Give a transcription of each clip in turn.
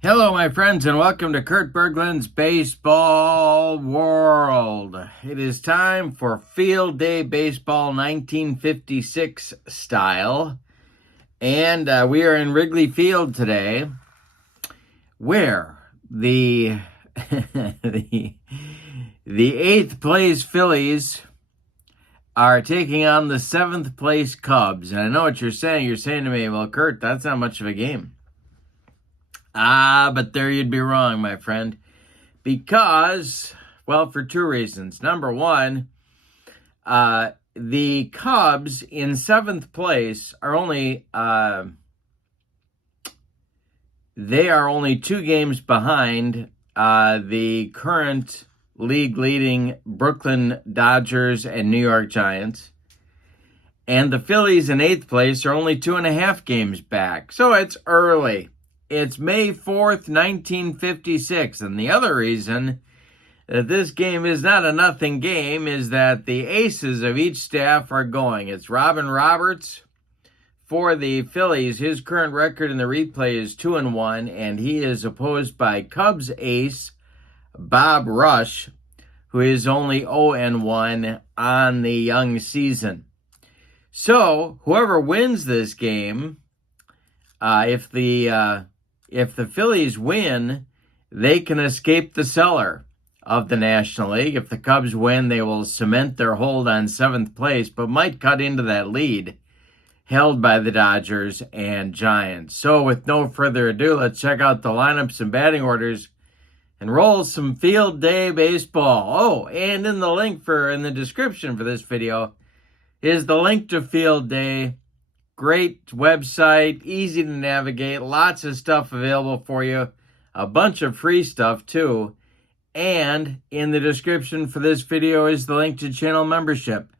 Hello, my friends, and welcome to Kurt Berglund's Baseball World. It is time for Field Day Baseball 1956 style, and we are in Wrigley Field today, where the the eighth place Phillies are taking on the seventh place Cubs. And I know what you're saying. You're saying to me, "Well, Kurt, that's not much of a game." But there you'd be wrong, my friend. Because, well, for two reasons. Number one, the Cubs in seventh place are only, they are only 2 games behind the current league-leading Brooklyn Dodgers and New York Giants. And the Phillies in eighth place are only 2.5 games back. So it's early. It's May 4th, 1956. And the other reason that this game is not a nothing game is that the aces of each staff are going. It's Robin Roberts for the Phillies. His current record in the replay is 2-1, and he is opposed by Cubs ace Bob Rush, who is only 0-1 on the young season. So whoever wins this game, if the Phillies win, they can escape the cellar of the National League. If the Cubs win, they will cement their hold on seventh place, but might cut into that lead held by the Dodgers and Giants. So with no further ado, let's check out the lineups and batting orders and roll some Field Day Baseball. Oh, and in the description for this video is the link to Field Day. Great website, easy to navigate, lots of stuff available for you, a bunch of free stuff too. And in the description for this video is the link to channel membership.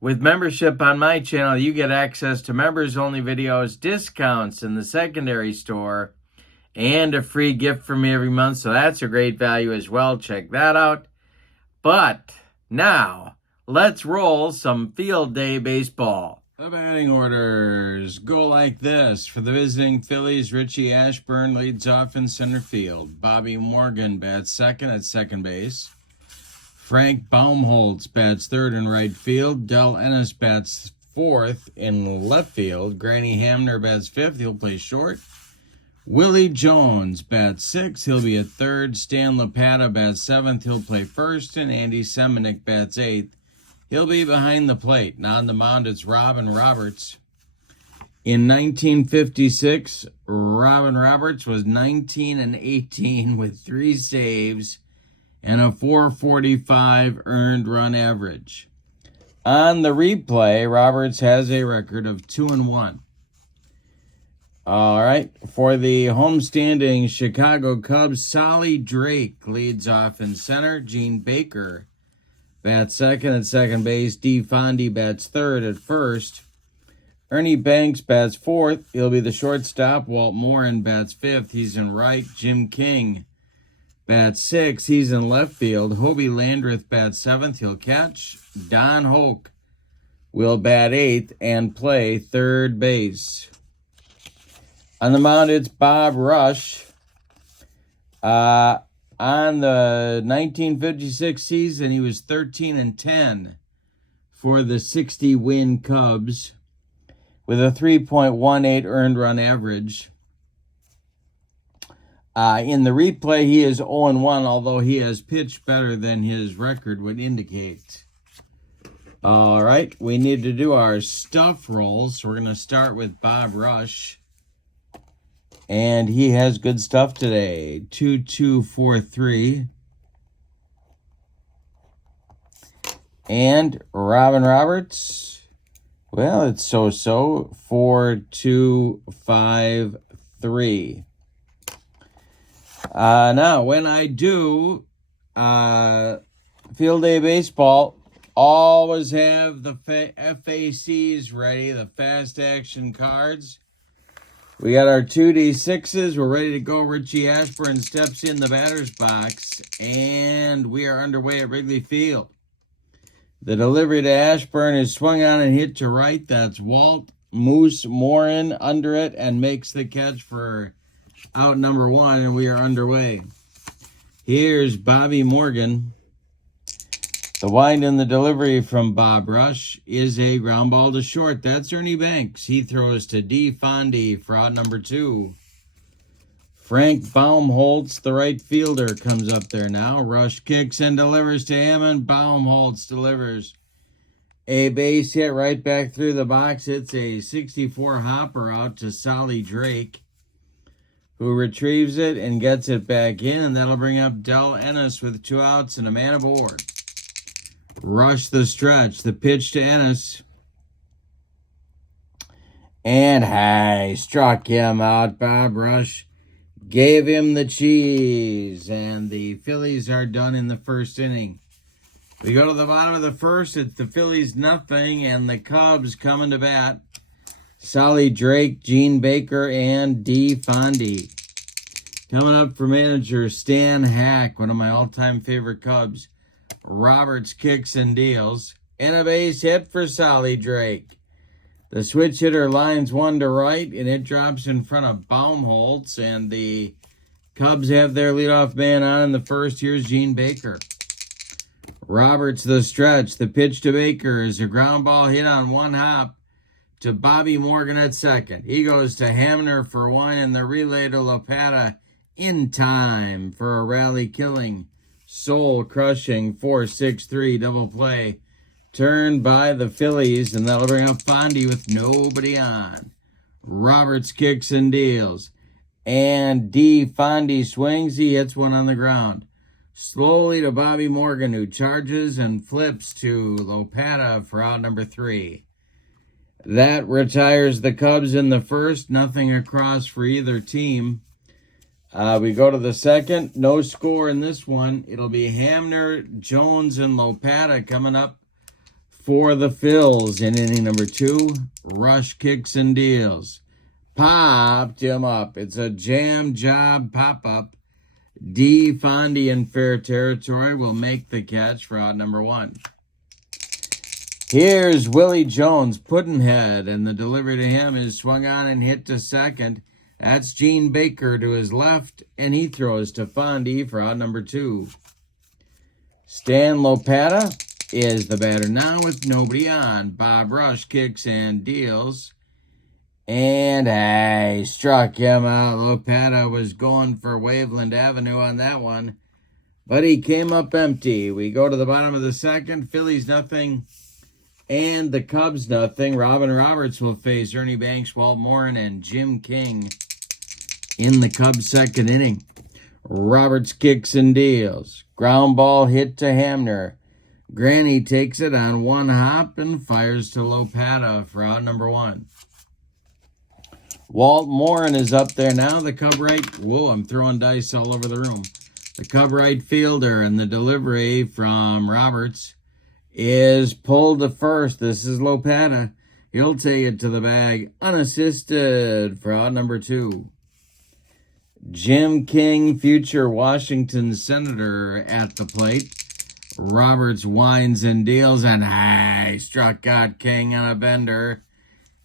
With membership on my channel, you get access to members-only videos, discounts in the secondary store, and a free gift from me every month. So that's a great value as well. Check that out. But now, let's roll some Field Day Baseball. The batting orders go like this. For the visiting Phillies, Richie Ashburn leads off in center field. Bobby Morgan bats second at second base. Frank Baumholtz bats third in right field. Del Ennis bats fourth in left field. Granny Hamner bats fifth. He'll play short. Willie Jones bats sixth. He'll be at third. Stan Lapata bats seventh. He'll play first. And Andy Semenuk bats eighth. He'll be behind the plate. Now on the mound, it's Robin Roberts. In 1956, Robin Roberts was 19-18 with 3 saves and a .445 earned run average. On the replay, Roberts has a record of 2-1. All right, for the homestanding Chicago Cubs, Solly Drake leads off in center. Gene Baker bats second at second base. Dee Fondy bats third at first. Ernie Banks bats fourth. He'll be the shortstop. Walt Morin bats fifth. He's in right. Jim King bats sixth. He's in left field. Hobie Landreth bats seventh. He'll catch. Don Hoke will bat eighth and play third base. On the mound, it's Bob Rush. On the 1956 season, he was 13-10 for the 60-win Cubs with a 3.18 earned run average. In the replay, he is 0-1, although he has pitched better than his record would indicate. All right, we need to do our stuff rolls. So we're going to start with Bob Rush. And he has good stuff today. 2-2-4-3. And Robin Roberts, well, it's so-so. 4-2-5-3. Now, when I do Field Day Baseball, always have the FACs ready, the fast action cards. We got our 2D6s. We're ready to go. Richie Ashburn steps in the batter's box, and we are underway at Wrigley Field. The delivery to Ashburn is swung on and hit to right. That's Walt Moose Morin under it and makes the catch for out number 1, and we are underway. Here's Bobby Morgan. The wind and the delivery from Bob Rush is a ground ball to short. That's Ernie Banks. He throws to D. Fondy for out number 2. Frank Baumholtz, the right fielder, comes up there now. Rush kicks and delivers to him, and Baumholtz delivers a base hit right back through the box. It's a 64 hopper out to Solly Drake, who retrieves it and gets it back in, and that'll bring up Del Ennis with 2 outs and a man aboard. Rush the stretch. The pitch to Ennis. And high. Struck him out. Bob Rush gave him the cheese. And the Phillies are done in the first inning. We go to the bottom of the first. It's the Phillies nothing, and the Cubs coming to bat. Solly Drake, Gene Baker, and D. Fondy. Coming up for manager Stan Hack, one of my all-time favorite Cubs. Roberts kicks and deals. And a base hit for Solly Drake. The switch hitter lines 1 to right, and it drops in front of Baumholtz, and the Cubs have their leadoff man on in the first. Here's Gene Baker. Roberts the stretch. The pitch to Baker is a ground ball hit on 1 hop to Bobby Morgan at second. He goes to Hamner for 1, and the relay to Lopata in time for a rally-killing, soul-crushing 4-6-3 double play turned by the Phillies, and that'll bring up Fondy with nobody on. Roberts kicks and deals, and D. Fondy swings. He hits one on the ground. Slowly to Bobby Morgan, who charges and flips to Lopata for out number 3. That retires the Cubs in the first. Nothing across for either team. We go to the second. No score in this one. It'll be Hamner, Jones, and Lopata coming up for the Phils in inning number 2. Rush kicks and deals. Popped him up. It's a jam job pop-up. D. Fondy in fair territory will make the catch for out number 1. Here's Willie Jones, Puddinhead, and the delivery to him is swung on and hit to second. That's Gene Baker to his left, and he throws to Fondy for out number 2. Stan Lopata is the batter now with nobody on. Bob Rush kicks and deals. And I struck him out. Lopata was going for Waveland Avenue on that one, but he came up empty. We go to the bottom of the second. Phillies nothing, and the Cubs nothing. Robin Roberts will face Ernie Banks, Walt Morin, and Jim King in the Cubs' second inning. Roberts kicks and deals. Ground ball hit to Hamner. Granny takes it on 1 hop and fires to Lopata for out number 1. Walt Morin is up there now. The Cub right. Whoa, I'm throwing dice all over the room. The Cub right fielder, and the delivery from Roberts is pulled to first. This is Lopata. He'll take it to the bag unassisted for out number 2. Jim King, future Washington Senator, at the plate. Roberts winds and deals, and struck out King on a bender.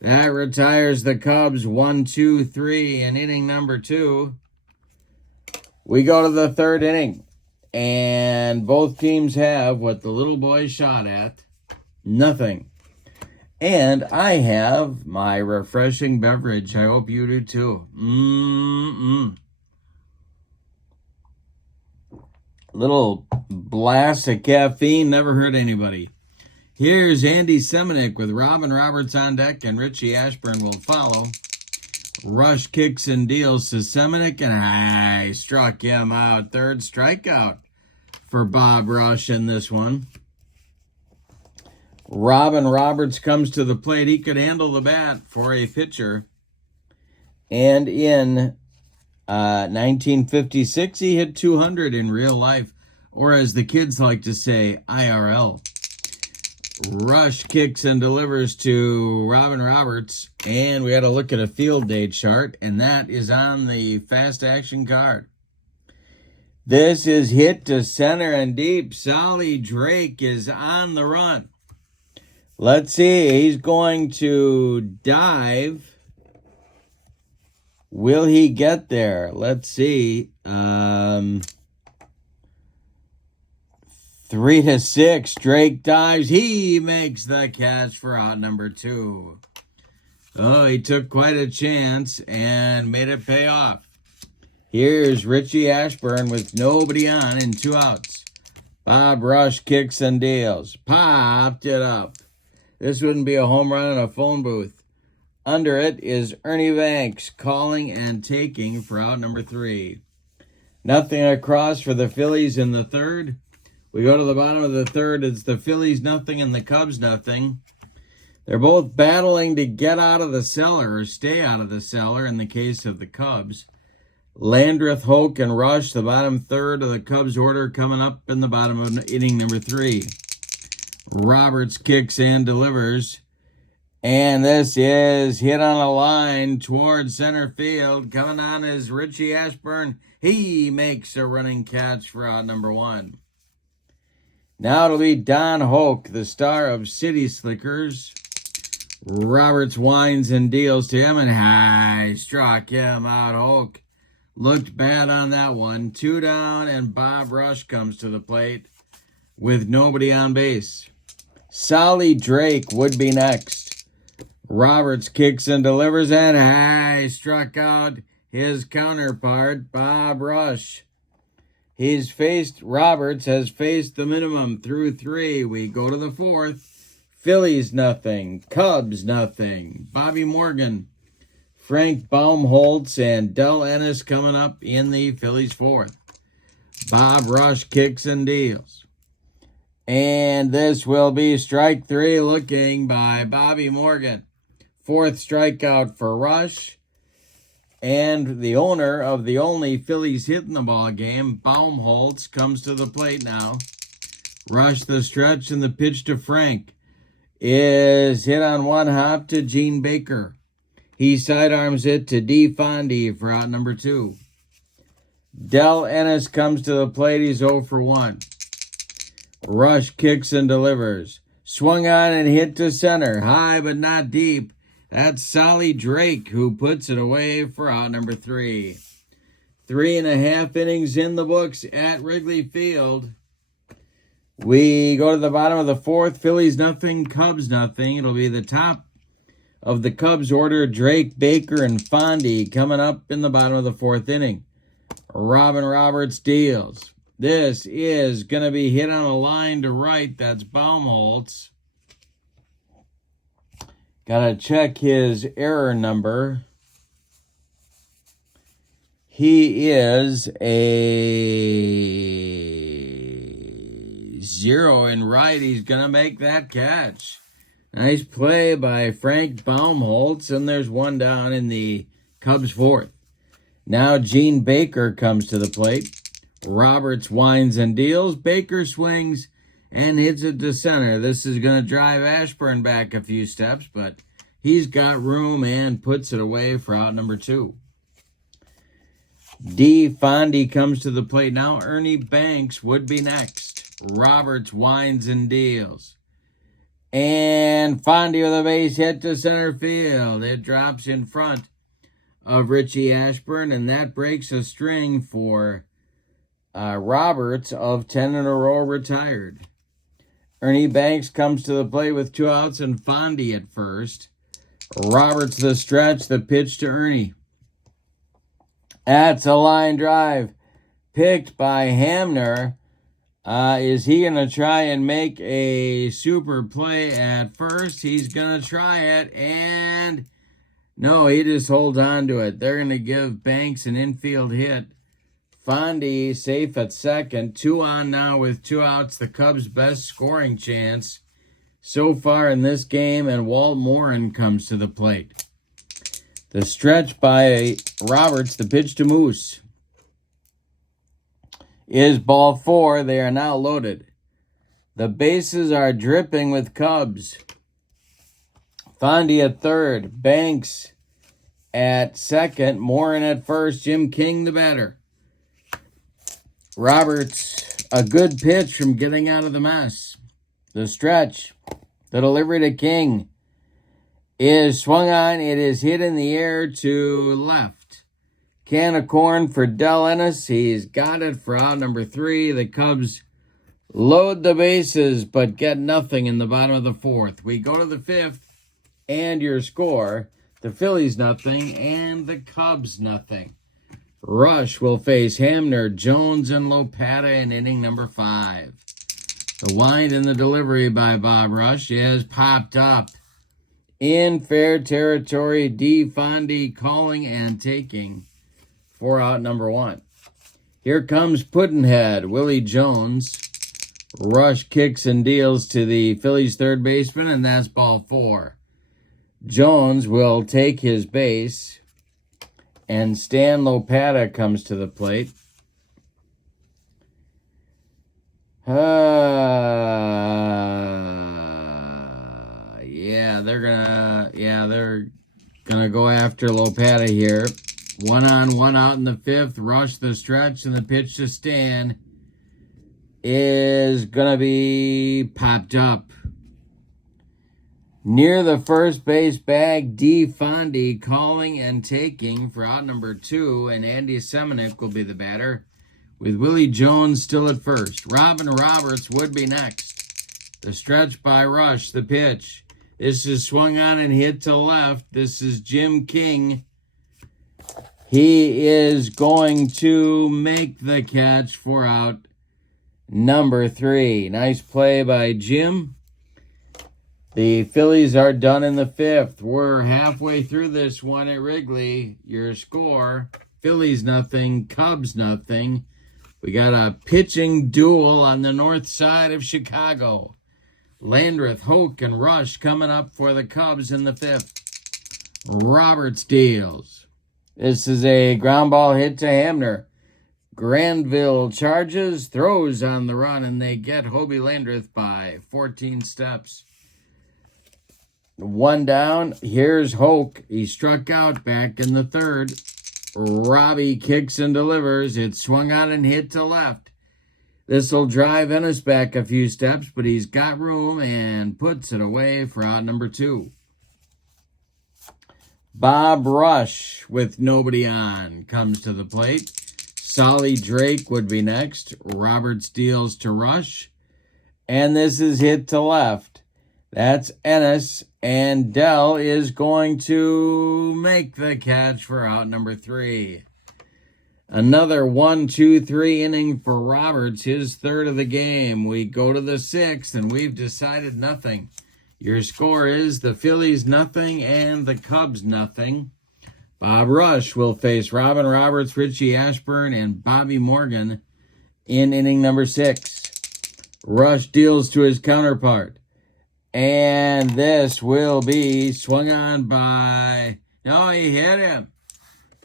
That retires the Cubs 1-2-3 in inning number 2. We go to the third inning, and both teams have what the little boy shot at, nothing. And I have my refreshing beverage. I hope you do too. Little blast of caffeine, never hurt anybody. Here's Andy Semenick with Robin Roberts on deck, and Richie Ashburn will follow. Rush kicks and deals to Semenick, and struck him out. Third strikeout for Bob Rush in this one. Robin Roberts comes to the plate. He could handle the bat for a pitcher. And in 1956, he hit 200 in real life, or as the kids like to say, IRL. Rush kicks and delivers to Robin Roberts, and we had to look at a field day chart, and that is on the fast action card. This is hit to center and deep. Solly Drake is on the run. Let's see, he's going to dive Will he get there? Let's see. 3-6. Drake dives. He makes the catch for out number 2. Oh, he took quite a chance and made it pay off. Here's Richie Ashburn with nobody on and 2 outs. Bob Rush kicks and deals. Popped it up. This wouldn't be a home run in a phone booth. Under it is Ernie Banks calling and taking for out number 3. Nothing across for the Phillies in the third. We go to the bottom of the third. It's the Phillies nothing and the Cubs nothing. They're both battling to get out of the cellar or stay out of the cellar in the case of the Cubs. Landreth, Hoke, and Rush, the bottom third of the Cubs order, coming up in the bottom of inning number 3. Roberts kicks and delivers. And this is hit on a line towards center field. Coming on is Richie Ashburn. He makes a running catch for out number 1. Now it'll be Don Hoke, the star of City Slickers. Roberts winds and deals to him, and high struck him out. Hoke looked bad on that one. 2 down, and Bob Rush comes to the plate with nobody on base. Solly Drake would be next. Roberts kicks and delivers, and high struck out his counterpart, Bob Rush. Roberts has faced the minimum through 3. We go to the 4th. Phillies nothing, Cubs nothing. Bobby Morgan, Frank Baumholtz, and Del Ennis coming up in the Phillies 4th. Bob Rush kicks and deals. And this will be strike 3 looking by Bobby Morgan. 4th strikeout for Rush. And the owner of the only Phillies hit in the ball game, Baumholtz, comes to the plate now. Rush the stretch, and the pitch to Frank is hit on 1 hop to Gene Baker. He sidearms it to D. Fondy for out number 2. Del Ennis comes to the plate. He's 0 for 1. Rush kicks and delivers. Swung on and hit to center. High but not deep. That's Solly Drake who puts it away for out number 3. 3.5 innings in the books at Wrigley Field. We go to the bottom of the 4th. Phillies nothing, Cubs nothing. It'll be the top of the Cubs order. Drake, Baker, and Fondy coming up in the bottom of the 4th inning. Robin Roberts deals. This is going to be hit on a line to right. That's Baumholtz. Got to check his error number. He is a 0 in right. He's going to make that catch. Nice play by Frank Baumholtz, and there's 1 down in the Cubs 4th. Now Gene Baker comes to the plate. Roberts winds and deals. Baker swings and hits it to center. This is going to drive Ashburn back a few steps, but he's got room and puts it away for out number 2. D. Fondy comes to the plate now. Ernie Banks would be next. Roberts winds and deals. And Fondy with a base hit to center field. It drops in front of Richie Ashburn, and that breaks a string for Roberts of 10 in a row retired. Ernie Banks comes to the plate with 2 outs and Fondy at first. Roberts the stretch, the pitch to Ernie. That's a line drive picked by Hamner. Is he going to try and make a super play at first? He's going to try it, and no, he just holds on to it. They're going to give Banks an infield hit. Fondy safe at second. 2 on now with 2 outs. The Cubs' best scoring chance so far in this game, and Walt Morin comes to the plate. The stretch by Roberts, the pitch to Moose, is ball 4. They are now loaded. The bases are dripping with Cubs. Fondy at third. Banks at second. Morin at first. Jim King the batter. Roberts, a good pitch from getting out of the mess. The stretch, the delivery to King is swung on. It is hit in the air to left. Can of corn for Del Ennis. He's got it for out number 3. The Cubs load the bases but get nothing in the bottom of the 4th. We go to the 5th, and your score, the Phillies nothing and the Cubs nothing. Rush will face Hamner, Jones, and Lopata in inning number 5. The wind and the delivery by Bob Rush is popped up. In fair territory, D. Fondy calling and taking for out number 1. Here comes Puddinhead, Willie Jones. Rush kicks and deals to the Phillies third baseman, and that's ball 4. Jones will take his base, and Stan Lopata comes to the plate. They're gonna go after Lopata here. 1 on, 1 out in the 5th. Rush the stretch, and the pitch to Stan is gonna be popped up. Near the first base bag, D. Fondy calling and taking for out number 2, and Andy Semenick will be the batter, with Willie Jones still at first. Robin Roberts would be next. The stretch by Rush, the pitch. This is swung on and hit to left. This is Jim King. He is going to make the catch for out number 3. Nice play by Jim. The Phillies are done in the 5th. We're halfway through this one at Wrigley. Your score, Phillies nothing, Cubs nothing. We got a pitching duel on the north side of Chicago. Landreth, Hoke, and Rush coming up for the Cubs in the 5th. Roberts deals. This is a ground ball hit to Hamner. Granville charges, throws on the run, and they get Hobie Landreth by 14 steps. 1 down. Here's Hoke. He struck out back in the 3rd. Robbie kicks and delivers. It's swung out and hit to left. This will drive Ennis back a few steps, but he's got room and puts it away for out number 2. Bob Rush, with nobody on, comes to the plate. Solly Drake would be next. Roberts deals to Rush. And this is hit to left. That's Ennis. And Dell is going to make the catch for out number 3. Another 1-2-3 inning for Roberts, his 3rd of the game. We go to the 6th, and we've decided nothing. Your score is the Phillies nothing and the Cubs nothing. Bob Rush will face Robin Roberts, Richie Ashburn, and Bobby Morgan in inning number 6. Rush deals to his counterpart. And this will be swung on by... No, he hit him.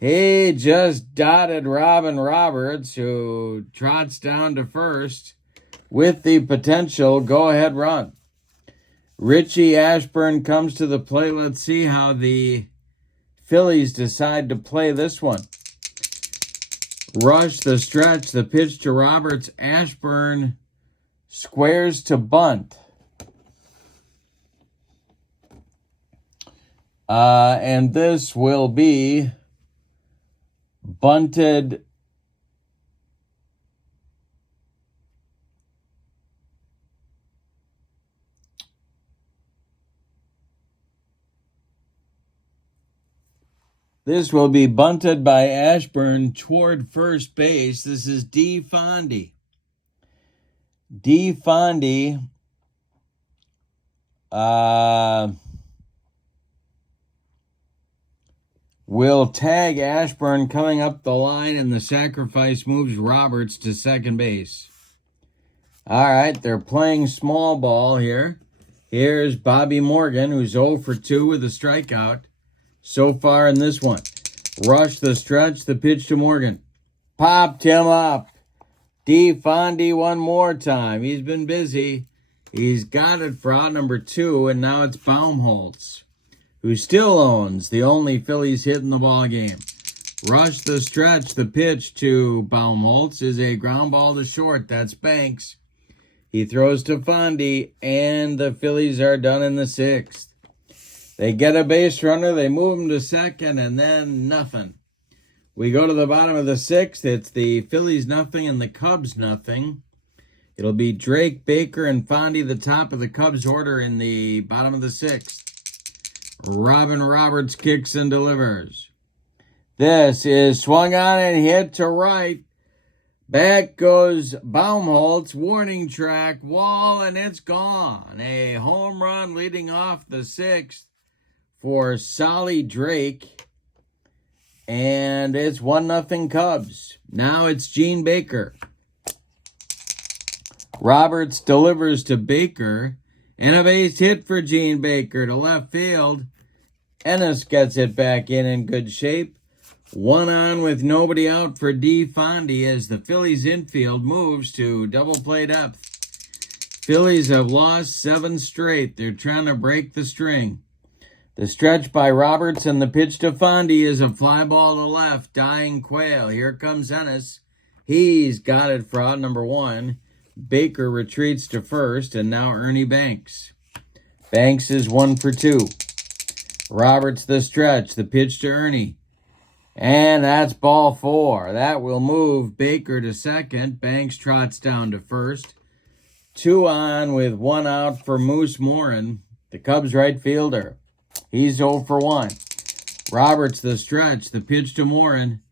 He just dotted Robin Roberts, who trots down to first with the potential go-ahead run. Richie Ashburn comes to the plate. Let's see how the Phillies decide to play this one. Rush the stretch, the pitch to Roberts. Ashburn squares to bunt. And this will be bunted. This will be bunted by Ashburn toward first base. This is D. Fondy. D. Fondy will tag Ashburn coming up the line, and the sacrifice moves Roberts to second base. All right, they're playing small ball here. Here's Bobby Morgan, who's 0 for 2 with a strikeout so far in this one. Rush the stretch, the pitch to Morgan. Popped him up. D. Fondy one more time. He's been busy. He's got it for out number 2, and now it's Baumholtz, who still owns the only Phillies hit in the ball game. Rush the stretch, the pitch to Baumholtz is a ground ball to short. That's Banks. He throws to Fondy, and the Phillies are done in the 6th. They get a base runner, they move him to second, and then nothing. We go to the bottom of the 6th. It's the Phillies nothing and the Cubs nothing. It'll be Drake, Baker, and Fondy, the top of the Cubs order in the bottom of the 6th. Robin Roberts kicks and delivers. This is swung on and hit to right. Back goes Baumholtz, warning track, wall, and it's gone. A home run leading off the 6th for Solly Drake. And it's 1-0 Cubs. Now it's Gene Baker. Roberts delivers to Baker. And a base hit for Gene Baker to left field. Ennis gets it back in good shape. 1 on with nobody out for D. Fondy as the Phillies infield moves to double play depth. Phillies have lost 7 straight. They're trying to break the string. The stretch by Roberts and the pitch to Fondy is a fly ball to left. Dying Quail. Here comes Ennis. He's got it for out number 1. Baker retreats to first, and now Ernie Banks. Banks is 1 for 2. Roberts the stretch, the pitch to Ernie. And that's ball 4. That will move Baker to second. Banks trots down to first. 2 on with 1 out for Moose Morin, the Cubs right fielder. He's 0 for 1. Roberts the stretch, the pitch to Morin.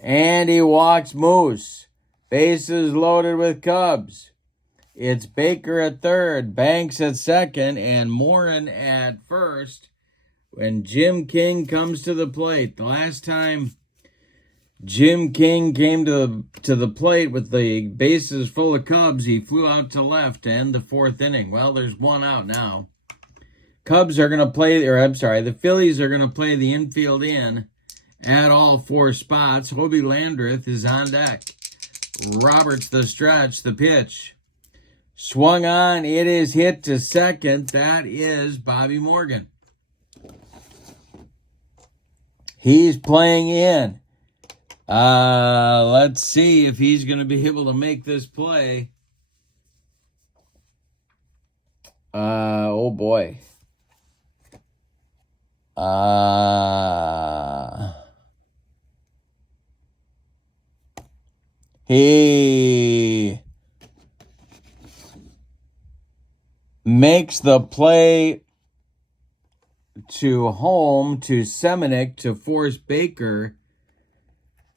And he walks Moose. Bases loaded with Cubs. It's Baker at third, Banks at second, and Morin at first when Jim King comes to the plate. The last time Jim King came to the plate with the bases full of Cubs, he flew out to left to end the 4th inning. Well, there's 1 out now. The Phillies are going to play the infield in at all 4 spots. Hobie Landreth is on deck. Roberts the stretch, the pitch. Swung on, it is hit to second. That is Bobby Morgan. He's playing in. Let's see if he's going to be able to make this play. Oh boy. He makes the play to home to Semenick to force Baker,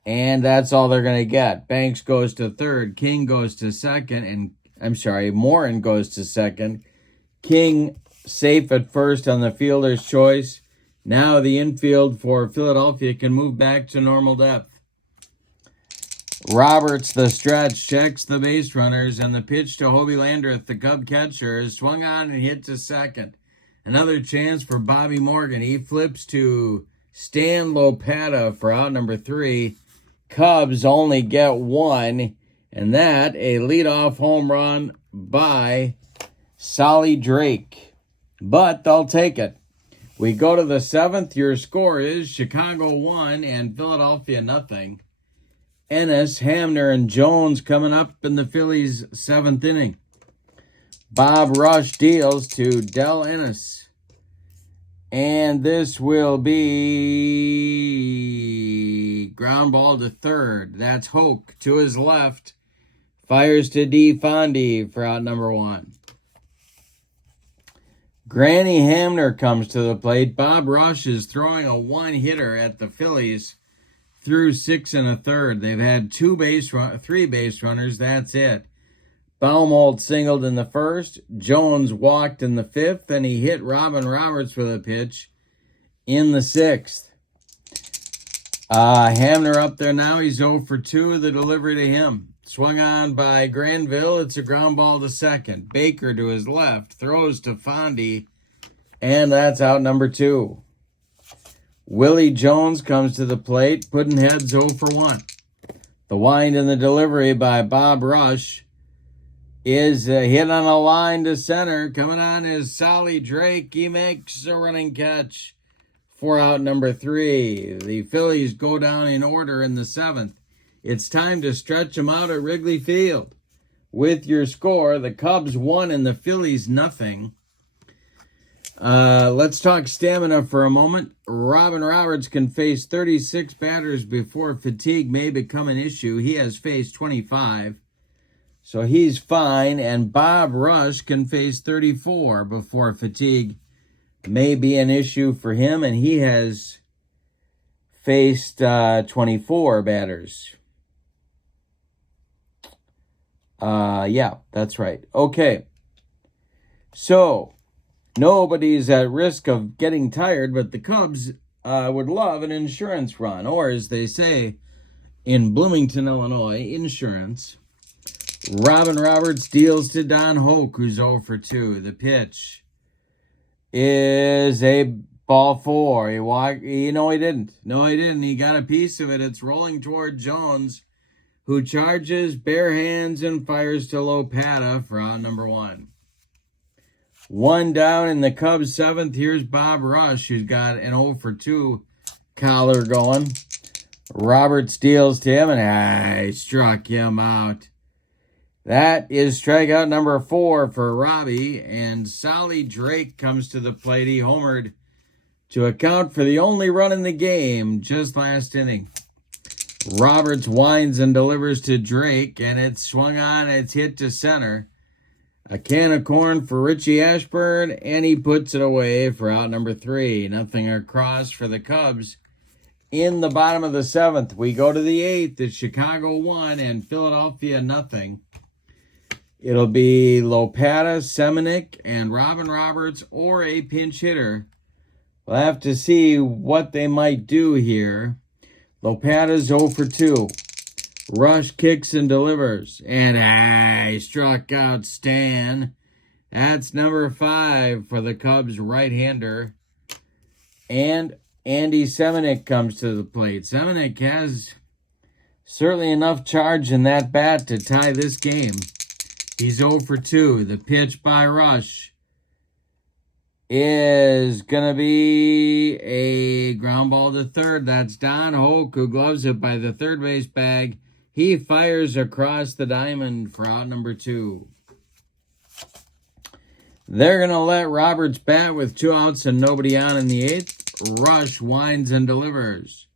and that's all they're going to get. Banks goes to third, King goes to second, Morin goes to second. King safe at first on the fielder's choice. Now the infield for Philadelphia can move back to normal depth. Roberts, the stretch, checks the base runners, and the pitch to Hobie Landreth, the Cub catcher, is swung on and hit to second. Another chance for Bobby Morgan. He flips to Stan Lopata for out number 3. Cubs only get 1, and that a leadoff home run by Solly Drake. But they'll take it. We go to the 7th. Your score is Chicago 1 and Philadelphia nothing. Ennis, Hamner, and Jones coming up in the Phillies' 7th inning. Bob Rush deals to Del Ennis. And this will be ground ball to third. That's Hoke to his left. Fires to D. Fondy for out number 1. Granny Hamner comes to the plate. Bob Rush is throwing a 1-hitter at the Phillies through 6 1/3. They've had 3 base runners. That's it. Baumholtz singled in the 1st. Jones walked in the 5th, and he hit Robin Roberts with a pitch in the 6th. Hamner up there now. He's 0 for 2. The delivery to him. Swung on by Granville. It's a ground ball to second. Baker to his left. Throws to Fondy. And that's out number 2. Willie Jones comes to the plate. Putting heads 0 for 1. The wind and the delivery by Bob Rush is hit on a line to center. Coming on is Solly Drake. He makes a running catch for out number 3. The Phillies go down in order in the 7th. It's time to stretch them out at Wrigley Field. With your score, the Cubs 1 and the Phillies nothing. Let's talk stamina for a moment. Robin Roberts can face 36 batters before fatigue may become an issue. He has faced 25, so he's fine. And Bob Rush can face 34 before fatigue may be an issue for him, and he has faced 24 batters. Yeah, that's right. Okay. So, nobody's at risk of getting tired, but the Cubs would love an insurance run, or as they say in Bloomington, Illinois, insurance. Robin Roberts deals to Don Hoke, who's 0 for 2. The pitch is a ball 4. He didn't. No, he didn't. He got a piece of it. It's rolling toward Jones, who charges bare hands and fires to Lopata for out number 1. 1 down in the Cubs' 7th. Here's Bob Rush, who's got an 0 for 2 collar going. Roberts deals to him, and he struck him out. That is strikeout number 4 for Robbie, and Solly Drake comes to the plate. He homered to account for the only run in the game just last inning. Roberts winds and delivers to Drake, and it's swung on. It's hit to center. A can of corn for Richie Ashburn, and he puts it away for out number 3. Nothing across for the Cubs in the bottom of the 7th. We go to the 8th. It's Chicago 1 and Philadelphia nothing. It'll be Lopata, Semenick, and Robin Roberts, or a pinch hitter. We'll have to see what they might do here. Lopata's 0 for 2. Rush kicks and delivers. And he struck out Stan. That's number 5 for the Cubs right-hander. And Andy Semenick comes to the plate. Semenick has certainly enough charge in that bat to tie this game. He's 0 for 2. The pitch by Rush is going to be a ground ball to third. That's Don Hoke, who gloves it by the third base bag. He fires across the diamond for out number 2. They're going to let Roberts bat with 2 outs and nobody on in the 8th. Rush winds and delivers.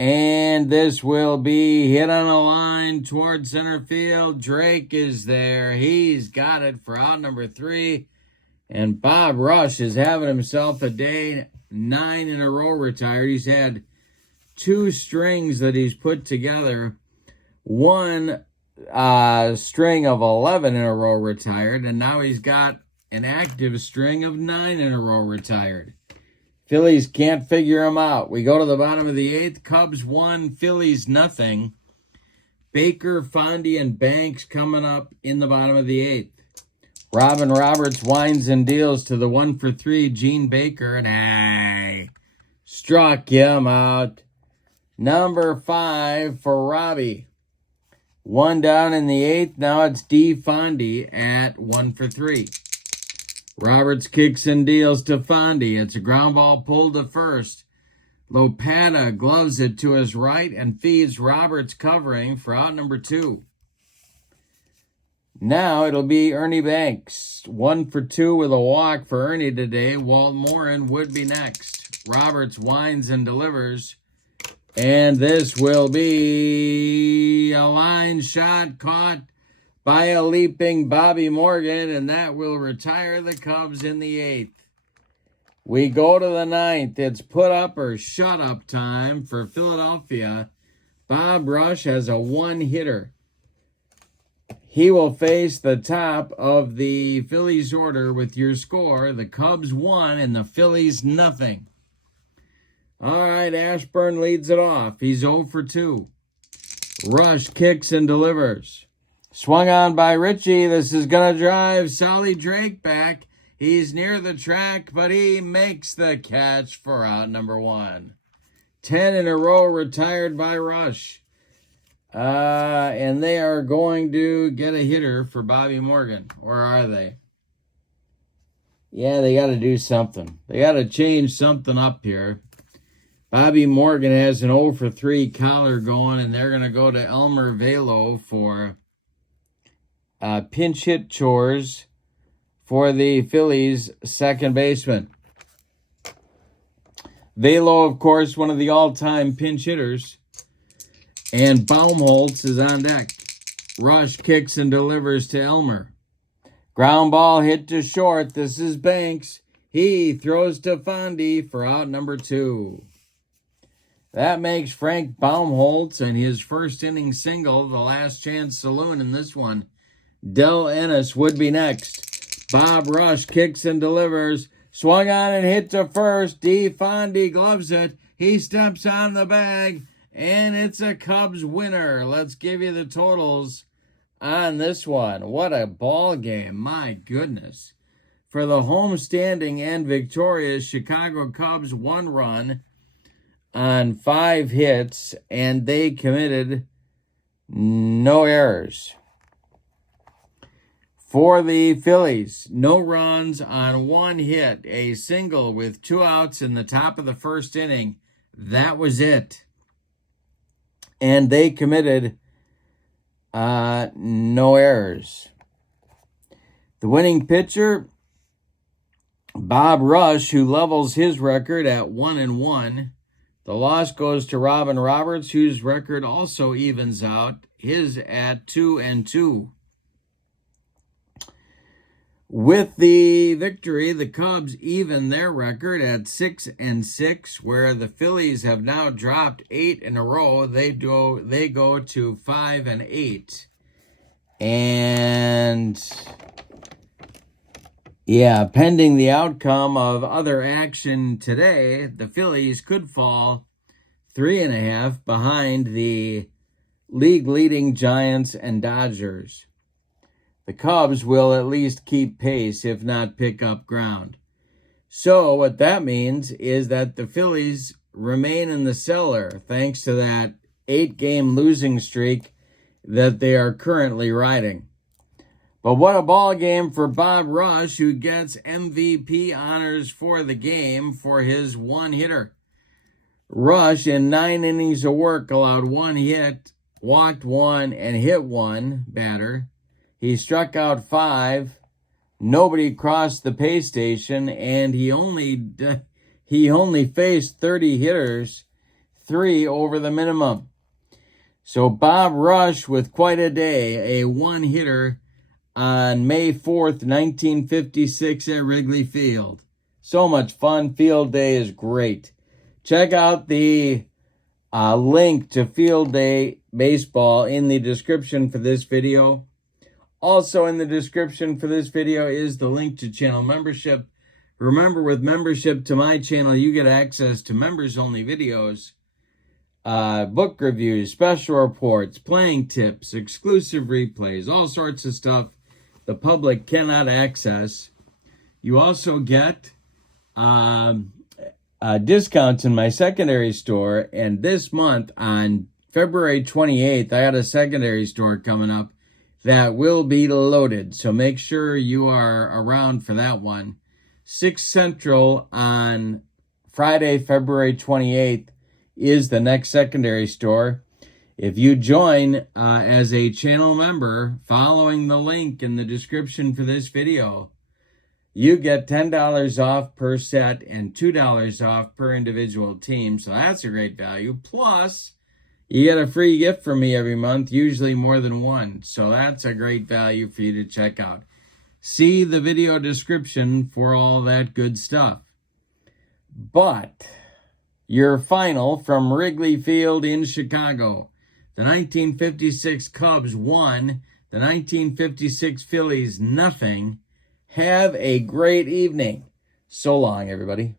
And this will be hit on a line toward center field. Drake is there. He's got it for out number 3. And Bob Rush is having himself a day. 9 in a row retired. He's had 2 strings that he's put together. 1 string of 11 in a row retired. And now he's got an active string of 9 in a row retired. Phillies can't figure him out. We go to the bottom of the 8th. Cubs 1, Phillies nothing. Baker, Fondy, and Banks coming up in the bottom of the 8th. Robin Roberts winds and deals to the 1 for 3, Gene Baker, and struck him out. Number 5 for Robbie. 1 down in the 8th. Now it's D. Fondy at 1 for 3. Roberts kicks and deals to Fondy. It's a ground ball pulled to first. Lopata gloves it to his right and feeds Roberts covering for out number 2. Now it'll be Ernie Banks. 1 for 2 with a walk for Ernie today. Walt Morin would be next. Roberts winds and delivers. And this will be a line shot caught by a leaping Bobby Morgan, and that will retire the Cubs in the 8th. We go to the 9th. It's put up or shut up time for Philadelphia. Bob Rush has a 1-hitter. He will face the top of the Phillies order with your score. The Cubs 1 and the Phillies nothing. All right, Ashburn leads it off. He's 0 for 2. Rush kicks and delivers. Swung on by Richie. This is going to drive Solly Drake back. He's near the track, but he makes the catch for out number 1. 10 in a row retired by Rush. And they are going to get a hitter for Bobby Morgan. Or are they? Yeah, they got to do something. They got to change something up here. Bobby Morgan has an 0 for 3 collar going, and they're going to go to Elmer Velo for pinch hit chores for the Phillies second baseman. Velo, of course, one of the all-time pinch hitters. And Baumholtz is on deck. Rush kicks and delivers to Elmer. Ground ball hit to short. This is Banks. He throws to Fondy for out number 2. That makes Frank Baumholtz and his first inning single the last chance saloon in this one. Del Ennis would be next. Bob Rush kicks and delivers. Swung on and hit to first. D. Fondy gloves it. He steps on the bag, and it's a Cubs winner. Let's give you the totals on this one. What a ball game. My goodness. For the homestanding and victorious Chicago Cubs, 1 run on 5 hits, and they committed no errors. For the Phillies, no runs on 1 hit, a single with 2 outs in the top of the first inning. That was it. And they committed no errors. The winning pitcher, Bob Rush, who levels his record at 1-1. The loss goes to Robin Roberts, whose record also evens out, his at 2-2. With the victory, the Cubs even their record at 6-6, where the Phillies have now dropped 8 in a row. They go to 5-8. And yeah, pending the outcome of other action today, the Phillies could fall 3.5 behind the league-leading Giants and Dodgers. The Cubs will at least keep pace, if not pick up ground. So what that means is that the Phillies remain in the cellar thanks to that 8-game losing streak that they are currently riding. But what a ball game for Bob Rush, who gets MVP honors for the game for his 1-hitter. Rush, in 9 innings of work, allowed 1 hit, walked 1, and hit 1 batter. He struck out 5. Nobody crossed the pay station, and he only faced 30 hitters, 3 over the minimum. So Bob Rush with quite a day, a 1-hitter on May 4th, 1956 at Wrigley Field. So much fun. Field Day is great. Check out the link to Field Day Baseball in the description for this video. Also in the description for this video is the link to channel membership. Remember, with membership to my channel, you get access to members-only videos, book reviews, special reports, playing tips, exclusive replays, all sorts of stuff the public cannot access. You also get discounts in my secondary store. And this month, on February 28th, I got a secondary store coming up that will be loaded. So make sure you are around for that one. 6 Central on Friday, February 28th is the next secondary store. If you join as a channel member following the link in the description for this video, you get $10 off per set and $2 off per individual team. So that's a great value. Plus, you get a free gift from me every month, usually more than one. So that's a great value for you to check out. See the video description for all that good stuff. But your final from Wrigley Field in Chicago. The 1956 Cubs won. The 1956 Phillies nothing. Have a great evening. So long, everybody.